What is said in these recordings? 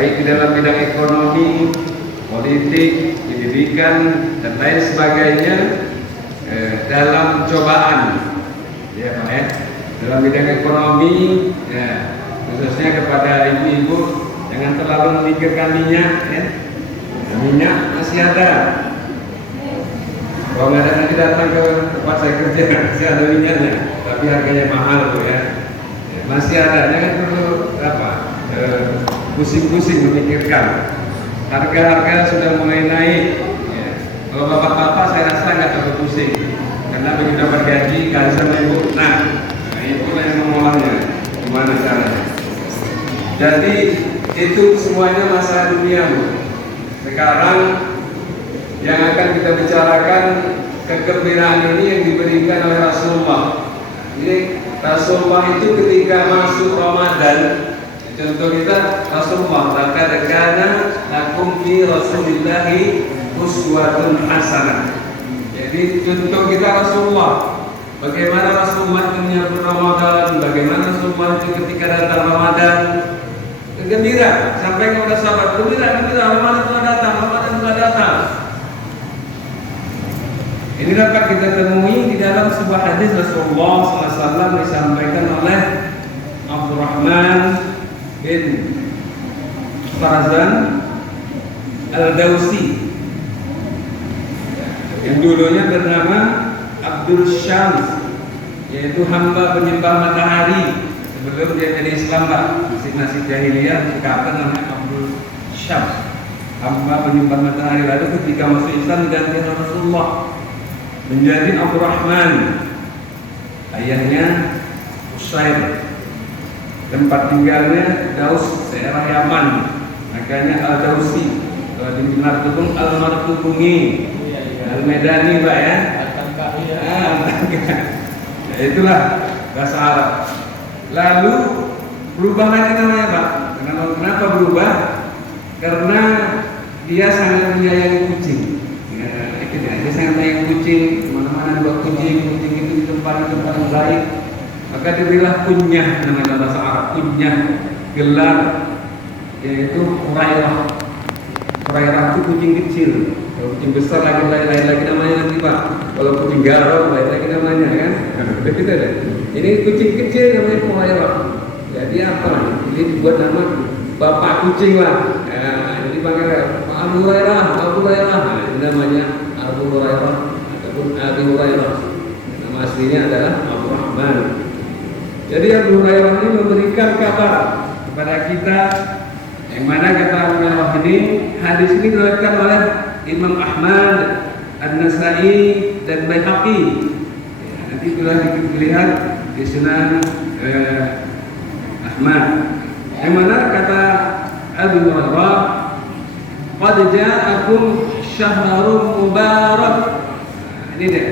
baik di dalam bidang ekonomi, politik, pendidikan, dan lain sebagainya, dalam cobaan, ya Pak ya. Dalam bidang ekonomi, ya, khususnya kepada ibu-ibu, jangan terlalu memikirkan minyak, ya. Minyak masih ada. Kalau nggak ada nanti datang ke tempat saya kerja, masih ada minyaknya, tapi harganya mahal tuh ya. Masih ada, jangan perlu pusing-pusing memikirkan. Harga-harga sudah mulai naik. Ya. Kalau bapak-bapak saya rasa nggak terlalu pusing, karena begitu dapat gaji, gaji sama ibu, nah itulah yang mengolahnya, gimana caranya. Jadi itu semuanya masalah dunia, Bu. Sekarang yang akan kita bicarakan kegembiraan ini yang diberikan oleh Rasulullah. Jadi Rasulullah itu ketika masuk Ramadan, contoh kita Rasulullah, laqad kana lakum fi Rasulillahi uswatun hasanah. Jadi contoh kita Rasulullah. Bagaimana Rasulullah itu menyambut Ramadan, bagaimana Rasulullah itu ketika datang Ramadan gembira, sampai kepada sahabat, gembira, Ramadan telah datang, Ramadan telah datang. Ini dapat kita temui di dalam sebuah hadis Rasulullah SAW disampaikan oleh Abdurrahman bin Farazan Al-Dawsi, yang dulunya bernama Abdul Syams, yaitu hamba penyembah matahari. Sebelum dia jadi Islam, Pak, masih jahiliyah, dikatakan namanya Abdul Syams, hamba penyembah matahari. Lalu ketika masuk Islam diganti Rasulullah menjadi Abdurrahman. Ayahnya Usair, tempat tinggalnya Daus, daerah Yaman, makanya Al-Dawsi. Kalau dibilang tukung Al-Martukungi, Al-Medani, Pak ya. Ya itulah bahasa Arab. Lalu berubah lagi namanya, Pak. Kenapa berubah? Karena dia sangat menyayangi kucing. Dia sangat menyayangi kucing, kemana-mana buat kucing itu di tempat yang baik. Maka diberilah kunyah, namanya bahasa Arab, kunyah, gelar, yaitu Hurairah. Hurairah itu kucing kecil. Kalau kucing besar lain lagi namanya nanti, Pak. Kalau kucing garong lain lagi namanya, kan? Begitu deh. Ini kucing kecil namanya Hurairah. Jadi apa? Ini dibuat nama bapak kucing lah. Ya, jadi panggil Abu Hurairah. Nah, ini namanya Abu Hurairah ataupun Abi Hurairah. Nama aslinya adalah Abdurrahman. Jadi Abu Hurairah ini memberikan kabar kepada kita, yang mana kata Abu Hurairah ini, hadis ini diriwayatkan oleh Imam Ahmad, An-Nasai dan Baihaqi. Ya, nanti telah dilihat di Sunan Ahmad. Yang mana kata Abu Hurairah, qad ja'akum syahrun mubarak. Ini deh.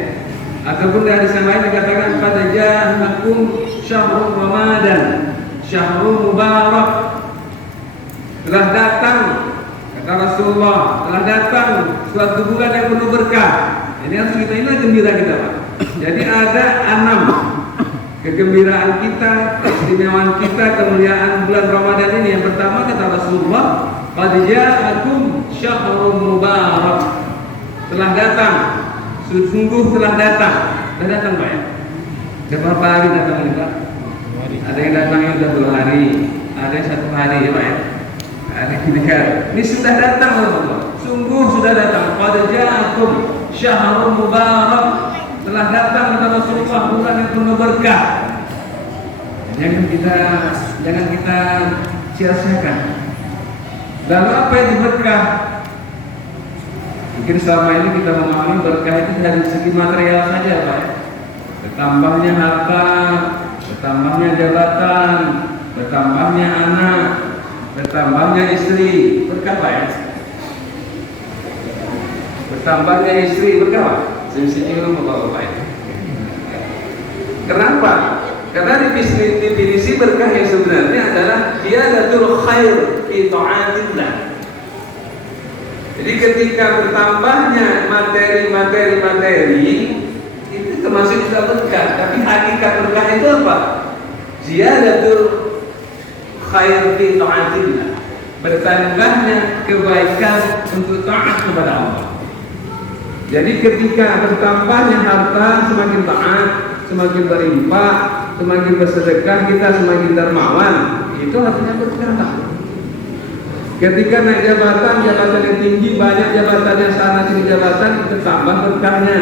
Ataupun dari yang lain dikatakan qad ja'akum syahrul Ramadan, syahrul mubarak. Telah datang, kata Rasulullah, telah datang suatu bulan yang penuh berkah. Ini harus kita, inilah gembira kita, Pak. Jadi ada 6 kegembiraan kita, keistimewaan kita, kemuliaan bulan Ramadan ini. Yang pertama kata Rasulullah, qad ja'akum syahrul mubarak. Telah datang, sungguh telah datang. Sudah datang, Pak ya? Berapa hari datang ini, Pak? Ada yang datangnya sudah 2 hari, ada yang 1 hari, ya Pak ya? Ada yang 3 hari. Ini sudah datang, Allah. Sungguh sudah datang. Qad ja'akum syahrul mubarak. Telah datang kata Rasulullah bulan yang penuh berkah. Jangan kita sia-siakan. Lalu apa itu berkah? Mungkin selama ini kita memahami berkah itu dari segi material saja, Pak. Bertambahnya harta, bertambahnya jabatan, bertambahnya anak, bertambahnya istri, berkah, Pak ya? Bertambahnya istri, berkah, Pak? Sini Bapak ya. Kenapa? Karena definisi berkah yang sebenarnya adalah ziyadatul khair fi ta'atillah. Jadi ketika bertambahnya materi itu termasuk juga berkah. Tapi hakikat berkah itu apa? Ziyadatul khair fi ta'atillah. bertambahnya kebaikan untuk taat kepada Allah. Jadi ketika bertambahnya harta, semakin taat, semakin berinfak, semakin bersedekah, kita semakin dermawan, itu artinya berkah. Ketika naik jabatan, jabatan yang tinggi, banyak jabatan yang sana sini jabatan, itu tambah berkahnya.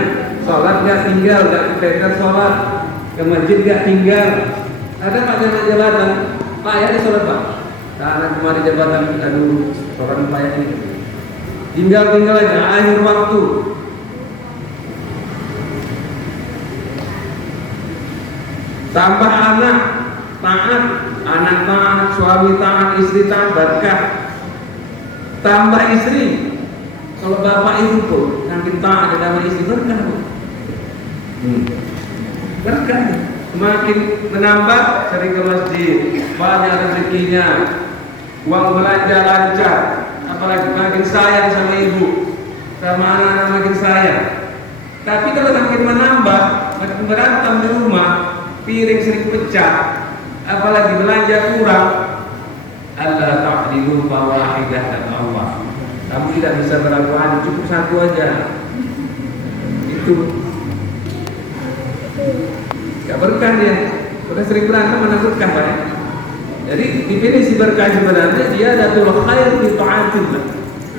Sholat gak tinggal, gak kepekan sholat, ke masjid gak tinggal. Ada pak jabatan, pak ya di sholat pak. Karena kemarin jabatan, aduh, sholat pak ya ini. Tinggal aja, akhir waktu. Tambah anak taat, anak taat, suami taat, istri taat, berkah. Tambah istri, kalau bapak itu pun makin taat dan istri berkah. Berkah. Semakin menambah, sering ke masjid, banyak rezekinya, uang belanja lancar, apalagi makin sayang sama ibu, sama anak-anak makin sayang. Tapi kalau makin menambah, makin berantem di rumah, piring sering pecah, apalagi belanja kurang, Allah ta'dilu fawahidah kata Allah. Kamu tidak bisa berlaku adil, cukup satu aja. Itu gak berkah dia. Udah sering berantem mana berkah Pak ya? Jadi definisi berkah sebenarnya dia adatul khair bi ta'atillah.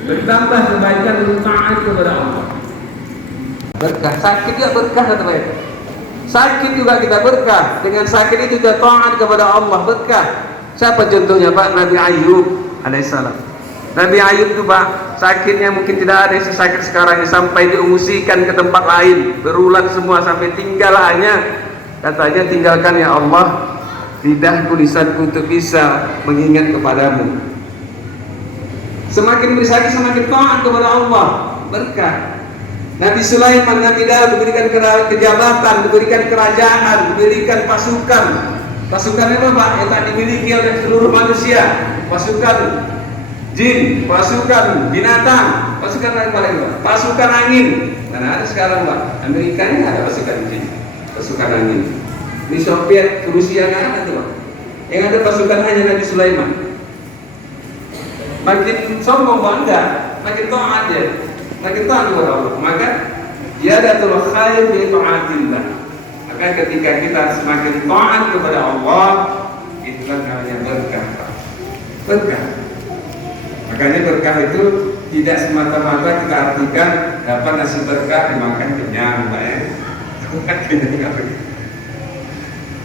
Bertambah kebaikan untuk taat kepada Allah. Berkah, sakit juga berkah kata Pak. Sakit juga kita berkah. Dengan sakit itu kita taat kepada Allah, berkah. Siapa contohnya Pak? Nabi Ayub alaihissalam. Nabi Ayub itu Pak, sakitnya mungkin tidak ada yang sesakit sekarang ini, sampai diungsikan ke tempat lain, berulang semua sampai tinggal hanya katanya, tinggalkan ya Allah lidahku, lisanku untuk bisa mengingat kepadamu. Semakin bersakit semakin taat kepada Allah, berkah. Nabi Sulaiman, Nabi Daud diberikan kejabatan, diberikan kerajaan, diberikan pasukan. Pasukan itu Pak yang tak dimiliki oleh seluruh manusia. Pasukan jin, pasukan binatang, pasukan lain paling Pak. Pasukan angin. Karena ada sekarang Pak, Amerika ini ada pasukan jin, pasukan angin. Di Soviet, Rusia nggak ada tuh Pak. Yang ada pasukan hanya Nabi Sulaiman. Makin sombong bangga, makin taat dia, makin taat kepada Allah. Maka dia adalah khair bi taatillah. Maka ketika kita semakin taat kepada Allah, itulah namanya berkah. Berkah. Makanya berkah itu tidak semata-mata kita artikan dapat nasi berkah dimakan kenyang, Pak ya. Bukan kenyang.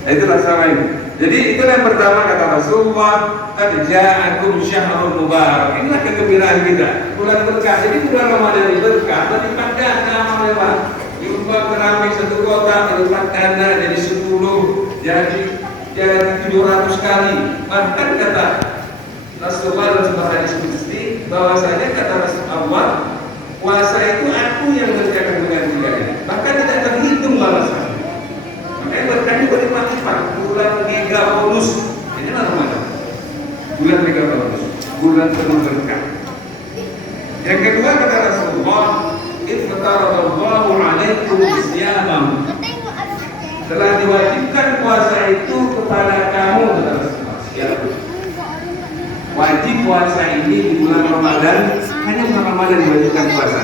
Itulah sama ini. Jadi itulah yang pertama kata Rasulullah, qad ja'akum syahrul mubarak. Inilah kegembiraan kita, bulan berkah. Jadi bulan Ramadan ini berkah, berlipat ganda amalnya Pak. Diubah keramik satu kotak, berlipat ganda jadi 10, jadi 700 kali. Bahkan kata Rasulullah dalam sebuah hadis qudsi bahwasanya kata Rasulullah, puasa itu aku yang mengerjakan menggantikannya. Bahkan tidak terhitung balasan. Makanya berkah juga dilipat-lipat. Bulan mega bonus, inilah Ramadan. Bulan mega bonus, bulan penuh berkah. Yang kedua kata Rasulullah, iftaradallahu alaikum siyamam. Telah diwajibkan puasa itu kepada kamu, kata Rasulullah. Wajib puasa ini di bulan Ramadan, hanya bulan Ramadan diwajibkan puasa.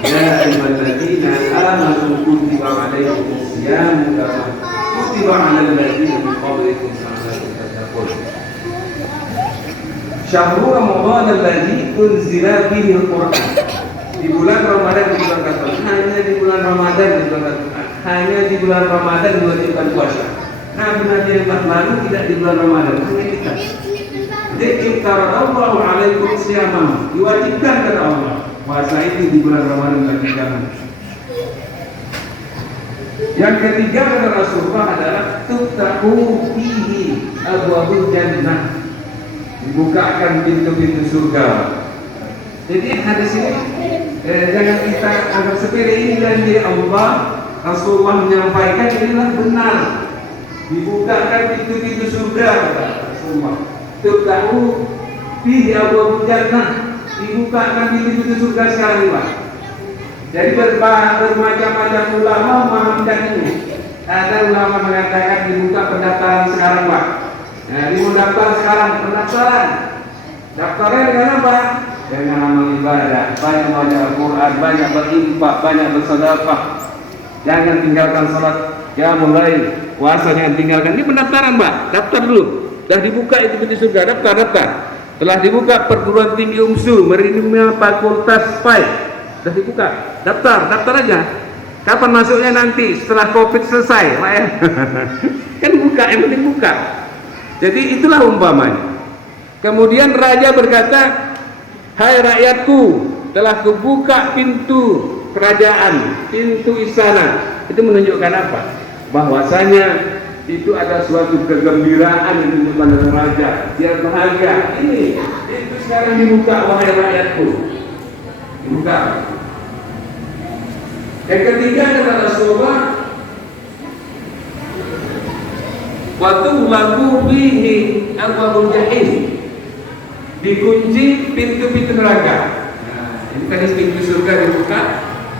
Ya ayyuhalladzina amanu kutiba alaikumus siyam kama kutiba alal ladzina min qablikum la'allakum tattaqun. Syahrul Ramadan alladzi unzila fihi al-Qur'an. Di bulan Ramadan diturunkan Al-Qur'an. Hanya di bulan Ramadan diturunkan Al-Qur'an. Hanya di bulan Ramadan diwajibkan puasa. Nabi-nabi yang lalu tidak di bulan Ramadan, hanya kita. Iftaradallahu alaikum siyamam, diwajibkan kepada Allah puasa itu di bulan Ramadan bagi kamu. Yang ketiga kata Rasulullah adalah tuftahu fihi abwabul jannah, dibukakan pintu-pintu surga. Jadi hadis ini jangan kita anggap sepele, ini dari Allah. Rasulullah menyampaikan inilah benar, dibukakan pintu-pintu surga kata Rasulullah. Tuftahu fihi abwabul jannah, dibukakan pintu-pintu surga sekali Pak. Jadi bermacam-macam ulama memahamikan ini. Ada ulama mengatakan dibuka pendaftaran sekarang Pak. Nah, di mendaftar sekarang pendaftaran. Daftarnya dengan apa? Dengan amal ibadah, banyak baca Al-Quran, banyak berinfak, banyak bersedekah. Jangan tinggalkan salat, ya mulai puasa jangan tinggalkan. Ini pendaftaran, Pak. Daftar dulu. Sudah dibuka itu pintu surga, daftar. Telah dibuka perguruan tinggi UMSU, menerima fakultas PAI. Sudah dibuka, daftar aja. Kapan masuknya nanti setelah COVID selesai, Pak ya. Kan buka, yang penting buka. Jadi itulah umpamanya. Kemudian raja berkata, hai rakyatku, telah kubuka pintu kerajaan, pintu istana. Itu menunjukkan apa? Bahwasanya itu ada suatu kegembiraan yang ditunjukkan oleh raja. Dia bahagia. Itu sekarang dibuka, wahai rakyatku. Dibuka. Yang ketiga adalah Rasulullah. Waktu lagu bihi abwabul jahim. Dikunci pintu-pintu neraka. Nah, ini tadi pintu surga dibuka.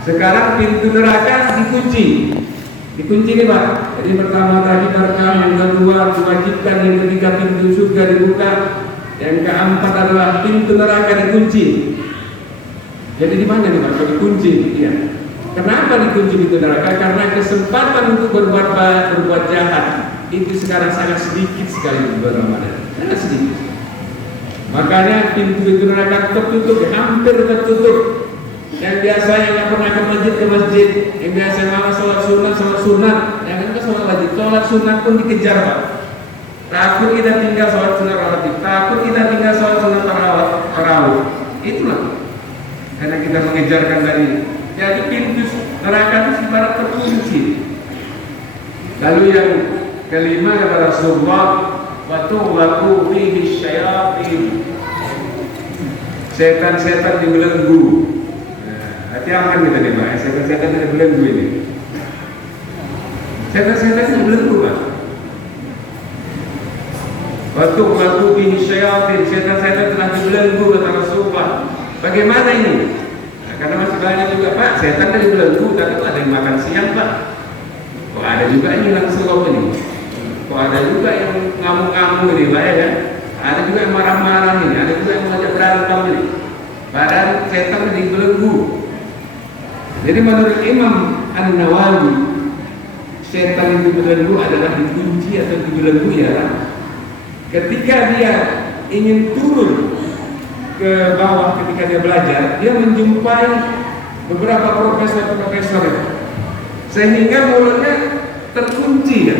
Sekarang pintu neraka dikunci. Dikunci nih Pak. Jadi pertama tadi merekam, yang kedua diwajibkan, yang ketiga pintu surga dibuka, yang keempat adalah pintu neraka dikunci. Jadi di mana nih Pak? Kalau dikunci, iya. Kenapa dikunci pintu neraka? Karena kesempatan untuk berbuat baik, berbuat jahat itu sekarang sangat sedikit sekali di bulan Ramadan. Sangat sedikit. Makanya pintu-pintu neraka tertutup, hampir tertutup. Yang biasanya nggak pernah ke masjid, yang biasa malah sholat sunat, yang kan sholat wajib, sholat sunat pun dikejar Pak. Takut kita tinggal sholat sunat rawatib, takut kita tinggal sholat sunat tarawih. Itulah karena kita mengejarkan tadi. Jadi pintu neraka itu ibarat terkunci. Lalu yang kelima kata Rasulullah, wa tughlaqu fihi syayatin. Setan-setan dibelenggu. Hati aman kita nih Pak, setan-setan yang dibelenggu ini. Setan-setan yang dibelenggu Pak. Waktu melakukan bihi syayatin, setan-setan telah dibelenggu kata Rasulullah. Bagaimana ini? Nah, karena masih banyak juga Pak, setan tadi dibelenggu, tapi kok ada yang makan siang Pak. Kok ada juga yang hilang selop ini. Kok ada juga yang ngamuk-ngamuk ini Pak ya. Ada juga yang marah-marah ini, ada juga yang mengajak berantem ini. Padahal setan tadi dibelenggu. Jadi menurut Imam An-Nawawi, setan yang dibelenggu adalah dikunci atau dibelenggu ya. Ketika dia ingin turun ke bawah ketika dia belajar, dia menjumpai beberapa profesor sehingga mulutnya terkunci ya.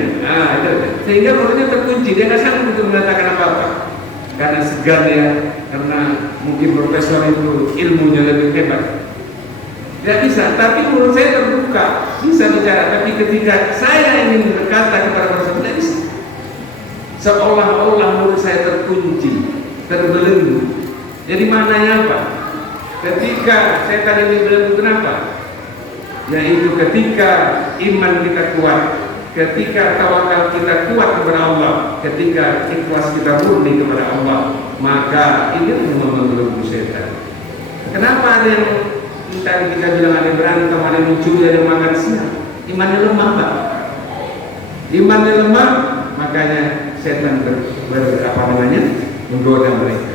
Sehingga mulutnya terkunci, dia nggak sanggup untuk mengatakan apa-apa karena segan ya, karena mungkin profesor itu ilmunya lebih hebat. Tidak bisa, tapi mulut saya terbuka, bisa bicara. Tapi ketika saya ingin berkata kepada Rasul, tidak bisa. Seolah-olah mulut saya terkunci, terbelenggu. Jadi maknanya apa? Ketika setan ini belenggu, kenapa? Yaitu ketika iman kita kuat, ketika tawakal kita kuat kepada Allah, ketika ikhlas kita murni kepada Allah, maka ini semua membelenggu setan. Kenapa ada yang tadi kita bilang ada berantem, ada yang mencuri, ada yang makan siang? Imannya lemah Pak. Imannya lemah, makanya setan menggoda mereka.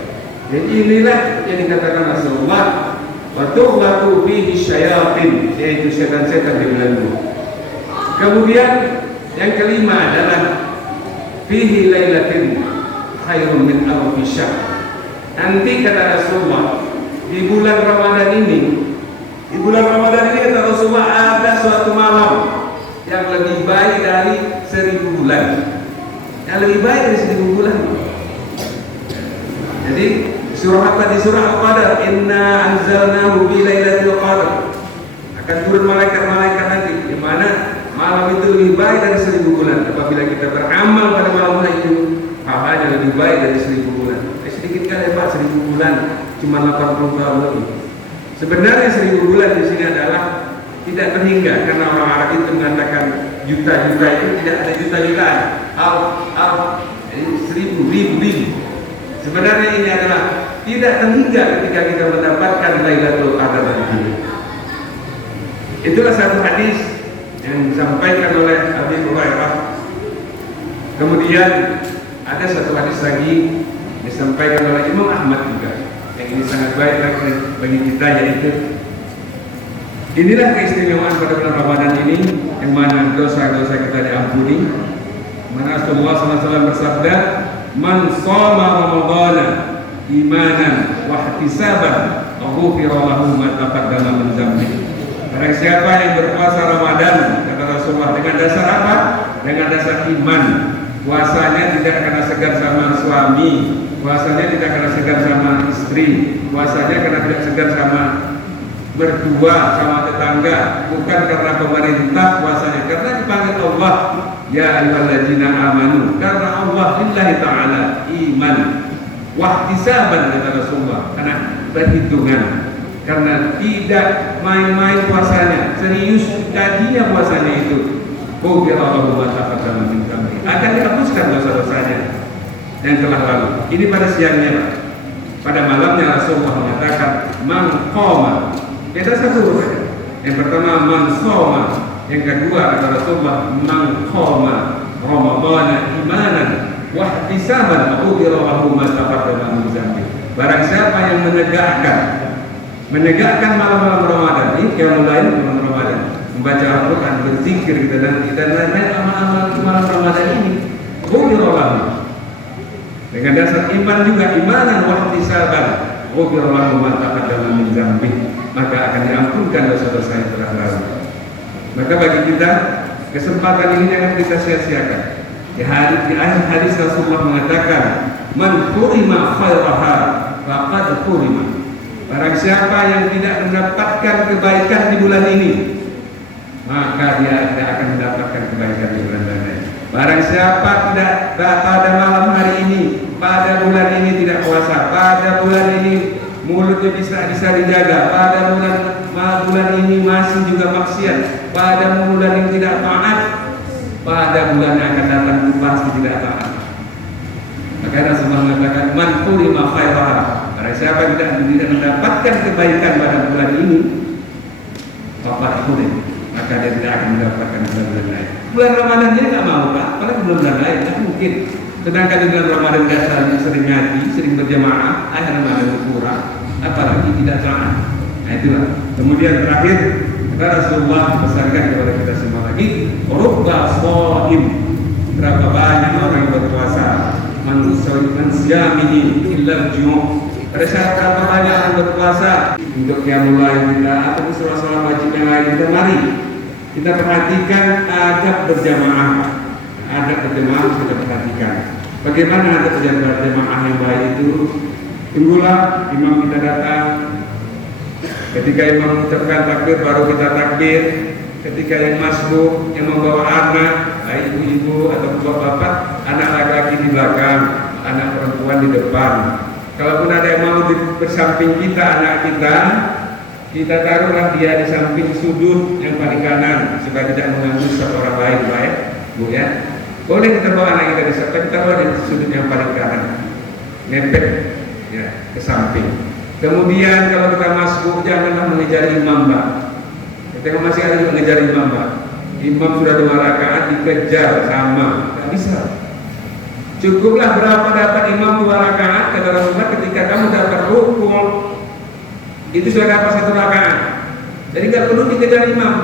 Jadi inilah yang dikatakan Rasulullah, wa tughlaqu fihi syayatin, yaitu setan-setan dibelenggu. Kemudian yang kelima adalah fihi lailatin khairun min alfi syahr. Nanti kata Rasulullah, di bulan Ramadan ini kata Rasulullah ada suatu malam yang lebih baik dari 1000 bulan. Yang lebih baik dari 1000 bulan. Jadi surah apa di surah Al-Qadar? Inna anzalnahu fi lailatul qadar. Akan turun malaikat-malaikat nanti di mana malam itu lebih baik dari 1000 bulan. Apabila kita beramal pada malam itu, pahalanya lebih baik dari 1000 bulan. Sedikit kali Pak, 1000 bulan cuma 80 tahun lebih. Sebenarnya 1000 bulan di sini adalah tidak terhingga, karena orang Arab itu mengatakan juta-juta itu tidak ada juta-jutaan. Jadi 1000, ribu. Sebenarnya ini adalah tidak terhingga ketika kita mendapatkan Lailatul Qadar ini. Itulah satu hadis yang disampaikan oleh Abi Hurairah. Kemudian ada satu hadis lagi disampaikan oleh Imam Ahmad juga. Yang ini sangat baik bagi kita, yaitu inilah keistimewaan pada bulan Ramadan ini, yang mana dosa-dosa kita diampuni. Mana Rasulullah SAW bersabda, "Man shoma Ramadhana imanan wa ihtisaban, ghufira lahu ma taqaddama min dzambi." Barang siapa yang berpuasa Ramadan, kata Rasulullah, dengan dasar apa? Dengan dasar iman. Puasanya tidak karena segan sama suami, puasanya tidak karena segan sama istri, puasanya karena tidak segan sama berdua, sama tetangga, bukan karena pemerintah puasanya, karena dipanggil Allah, ya ayyuhalladzina amanu, karena Allah lillahi ta'ala, iman, wahtisaban, kata Rasulullah, karena perhitungan, karena tidak main-main puasanya, serius kajinya puasanya itu. Akan dihapuskan dosa-dosanya yang telah lalu. Ini pada siangnya, Pak. Pada malamnya Rasulullah mengatakan, "Man qoma." Kita satu. Yang pertama man shoma, yang kedua kata Rasulullah, "Man qoma Ramadhana imanan wa ihtisaban, ghufira lahu ma taqaddama min dzambi." Barang siapa yang menegakkan malam-malam Ramadan ini, yang mulai malam Ramadan, membaca Al-Quran, berzikir dan lain-lain amal-amal malam Ramadan ini, ghufira lahu, dengan dasar iman juga, imanan wa ihtisaban, ghufira lahu ma taqaddama min dzambi, maka akan diampunkan dosa-dosa yang telah lalu. Maka bagi kita, kesempatan ini jangan kita sia-siakan. Di akhir hadis Rasulullah mengatakan, "Man hurima khairaha faqad hurima." Barang siapa yang tidak mendapatkan kebaikan di bulan ini, maka dia tidak akan mendapatkan kebaikan di bulan lain. Barang siapa tidak pada malam hari ini, pada bulan ini tidak puasa, pada bulan ini mulutnya bisa dijaga, pada bulan ini masih juga maksiat, pada bulan ini tidak taat, pada bulan yang akan datang pasti tidak taat. Maka Rasulullah mengatakan, "Man hurima khairaha." Barang siapa tidak mendapatkan kebaikan pada bulan ini, faqad hurim, maka dia tidak akan mendapatkan bulan lain. Bulan Ramadan ini nggak mau, Pak, apalagi bulan lain, tidak mungkin. Sedangkan di bulan Ramadan dasarnya sering ngaji, sering berjamaah, akhir Ramadan kurang, apalagi tidak taat. Nah itulah. Kemudian terakhir, kata Rasulullah pesankan kepada kita semua lagi, "Rubba shaim." Berapa banyak orang yang berpuasa, man siyamihi illa al-ju'. Pada saat berapa banyak orang berpuasa untuk yang mulai kita atau sholat wajib yang lain, kita mari kita perhatikan adab berjamaah. Adab berjamaah kita perhatikan. Bagaimana adab berjamaah yang baik itu? Tunggulah imam kita datang. Ketika imam mengucapkan takbir, baru kita takbir. Ketika yang masbuk, yang membawa anak, baik ibu-ibu atau bapak-bapak, anak laki-laki di belakang, anak perempuan di depan. Kalaupun ada yang mau bersamping kita, anak kita taruhlah dia di samping sudut yang paling kanan supaya tidak mengganggu seorang lain, baik, Bu ya. Boleh kita bawa anak kita di samping, kita bawa di sudut yang paling kanan, nempel ya ke samping. Kemudian kalau kita masuk, janganlah mengejar imam, Pak. Ketika masih ada yang mengejar imam, Pak. Imam sudah 2 rakaat dikejar sama, tidak bisa. Cukuplah berapa dapat imam 2 rakaat, kata Rasulullah, ketika kamu dapat rukun itu sudah dapat 1 rakaat. Jadi nggak perlu dikejar imam.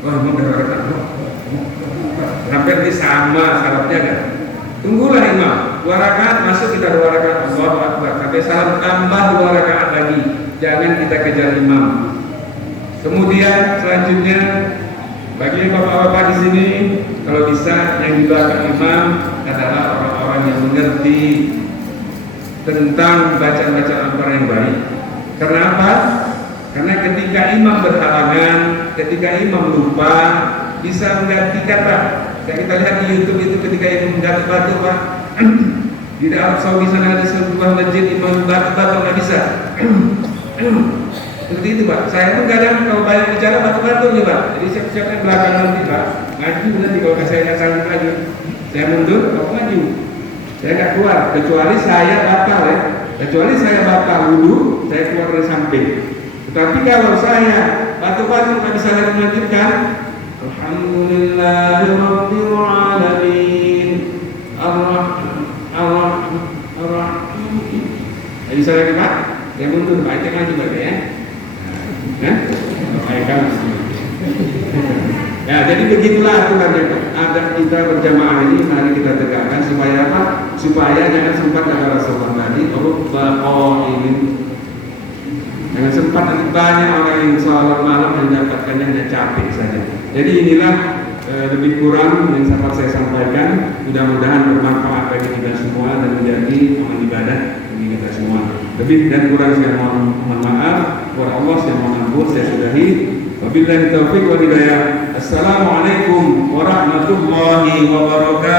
Wah, imam udah rakaat, hampir sama syaratnya kan. Tunggulah imam 2 rakaat masuk, kita 2 rakaat, Allahu Akbar, sampai salam tambah 2 rakaat lagi. Jangan kita kejar imam. Kemudian selanjutnya bagi bapak-bapak di sini, kalau bisa yang di belakang imam adalah orang-orang yang mengerti tentang bacaan-bacaan Al-Quran yang baik. Karena apa? Karena ketika imam berhalangan, ketika imam lupa, bisa menggantikan, Pak. Dan kita lihat di YouTube itu ketika imam batuk-batuk, Pak. Di Arab Saudi sana ada sebuah masjid, imam batuk-batuk nggak bisa. Seperti itu, Pak. Saya pun kadang kalau banyak bicara batuk-batuk nih, Pak. Jadi siap-siap yang belakang nanti, Pak. Maju nanti kalau saya nggak sanggup maju. Saya mundur, aku maju. Saya nggak keluar, kecuali saya batal ya. Kecuali saya batal dulu, saya keluar dari samping. Tetapi kalau saya batuk-batuk nggak bisa lagi melanjutkan, Alhamdulillahirabbil alamin, Ar-Rahman, Bisa lagi Pak? Yang mundur Pak, itu maju Pak ya. Nah, baik kan? Ya, jadi begitulah aturannya Pak. Agar kita berjamaah ini mari kita tegakkan supaya apa? Supaya jangan sempat kata Rasulullah tadi, ini jangan sempat nanti banyak orang yang sholat malam mendapatkannya hanya capek saja. Jadi inilah lebih kurang yang dapat saya sampaikan. Mudah-mudahan bermanfaat bagi kita semua dan menjadi amal ibadah bagi kita semua. Lebih dan kurang saya mohon maaf. Kepada Allah saya mohon ampun. Saya sudahi. Wabillahi taufiq wal hidayah. Assalamualaikum warahmatullahi wabarakatuh.